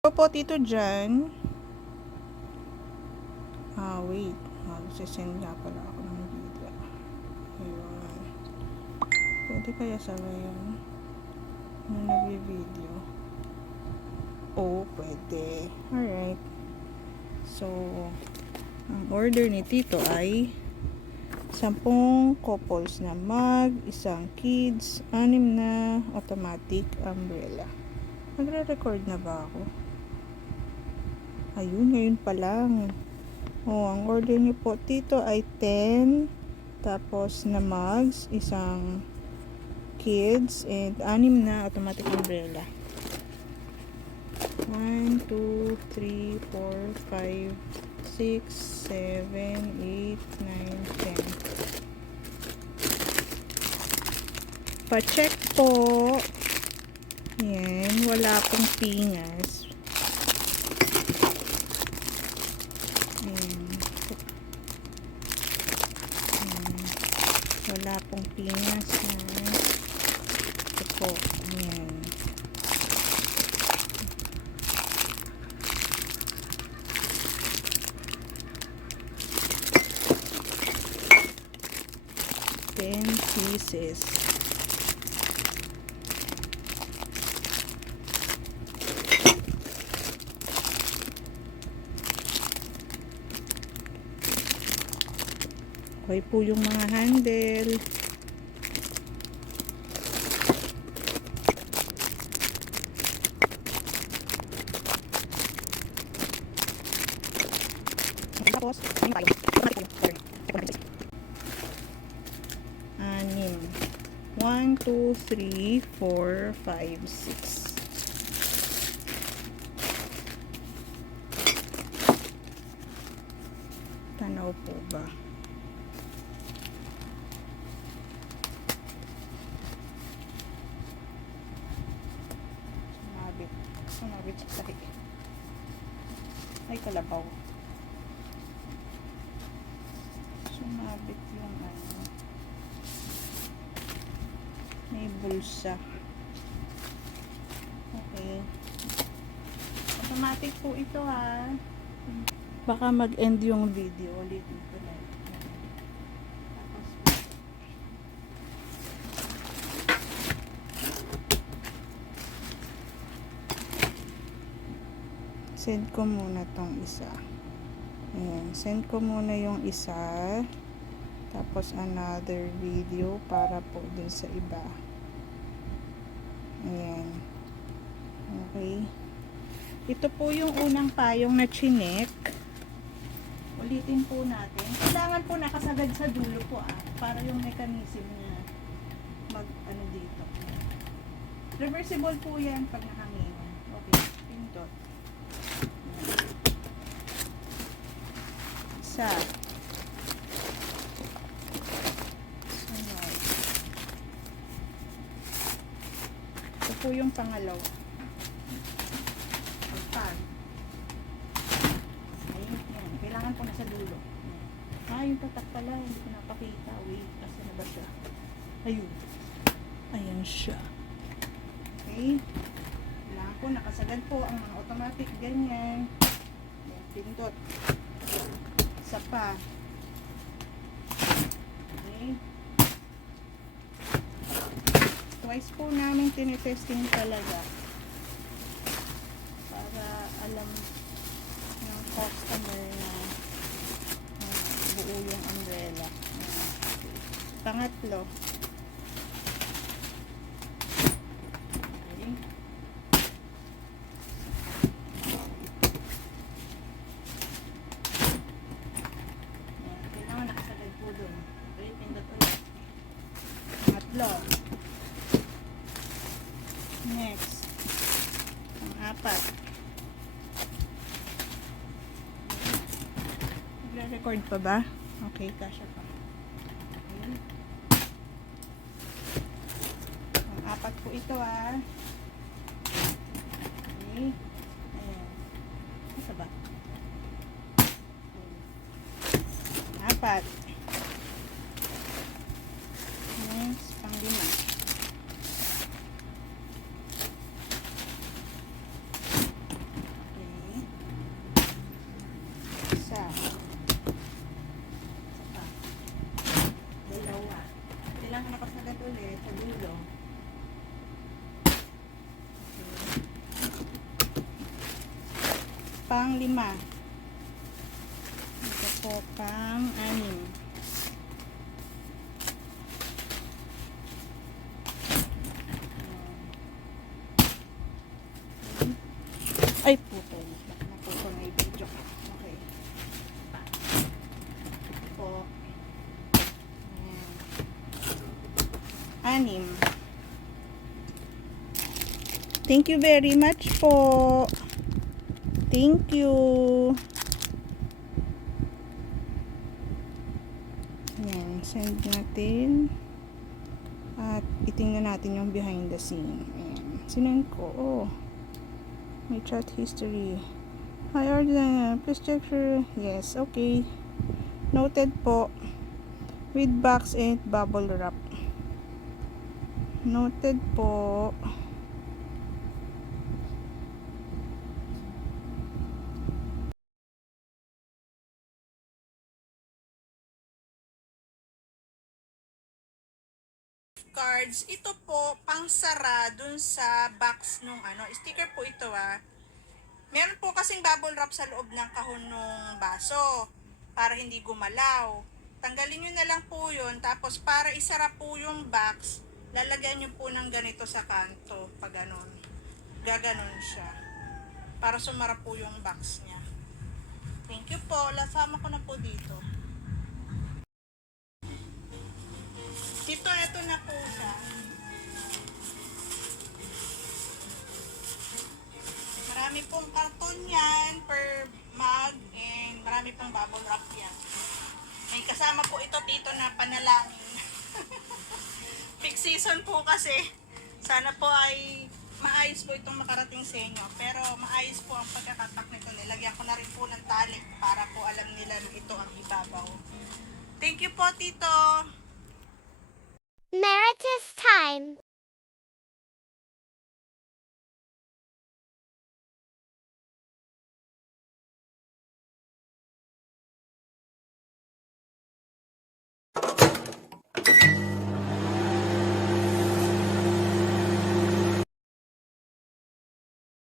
Po Tito Jan. Wait. Magsisend nga pala ako ng video. Ayun. Pwede kaya sabayan na nag-video? Pwede. Alright. So, ang order ni Tito ay 10 couples na mug, 1 kids, 6 na automatic umbrella. Nagre-record na ba ako? Ayun, ngayon pa lang. Ang order niyo po Tito ay 10 tapos na mugs, 1 kids, and 6 na automatic umbrella. 1, 2, 3, 4, 5, 6, 7, 8, 9, 10. Pa-check po. Yan, wala pong pingas. Wala pong pingas na ito po. Ayan. Ten pieces. Okay po yung mga handle. Tapos, ano tayo? Anim. 1, 2, 3, 4, 5, 6. Tanaw po ba? Sumabit sa sahig. Ay, kalabaw. Sumabit yung ano. May bulsa. Okay. Automatic po ito ha. Baka mag-end yung video. Ulitin ko na. Send ko muna tong isa. Ayan. Send ko muna yung isa. Tapos another video para po dun sa iba. Ayan. Okay. Ito po yung unang payong na chinek. Ulitin po natin. Kailangan po nakasagad sa dulo po para yung mechanism na mag dito. Reversible po yan pag nakangin. Okay. Pindot. Isa. Sunod. Ito po yung pangalaw. Pag. Ayun. Yan. Kailangan po nasa dulo. Yung tatak pala. Hindi ko napakita. Wait. Kasi na ba siya? Ayun. Ayan siya. Okay. Kailangan po nakasagad po ang mga automatic ganyan. Yan. Pindot. Isa pa. Okay. Twice po namin tinitesting talaga para alam ng customer na buo yung umbrella. Okay. Pangatlo. Okay. Pangatlo. Next. Pang-apat. Nagre-record pa ba? Okay, kasya pa. Okay. Pang-apat po ito Okay. Ayan. Ito ba? Pang-apat. Next, pang-lima. pang 5. Ito po pang 6. Ay, puto. Naputo na yung video. Okay. Ito po. Ayan. 6. Thank you very much po. Thank you. Ayan, send natin. At itingnan natin yung behind the scene. Ayan. Sinend ko. Oh. My chat history. Hi, Arden. Please check your... Yes, okay. Noted po. With box and bubble wrap. Noted po. Cards, ito po pangsara dun sa box nung ano, sticker po ito Meron po kasing bubble wrap sa loob ng kahon ng baso para hindi gumalaw. Tanggalin nyo na lang po yun, tapos para isara po yung box, lalagyan nyo po ng ganito sa kanto, pag ganon. Gaganon siya. Para sumara po yung box niya. Thank you po, lasama ko na po dito. Dito, ito na po siya. Marami pong karton yan per mug and marami pong bubble wrap yan. May kasama po ito dito na panalangin. Peak season po kasi. Sana po ay maayos po itong makarating sa inyo. Pero maayos po ang pagkakatak nito. Nilagyan ko na rin po ng tali para po alam nila na ito ang ibabaw. Thank you po, Tito. Meritus Time.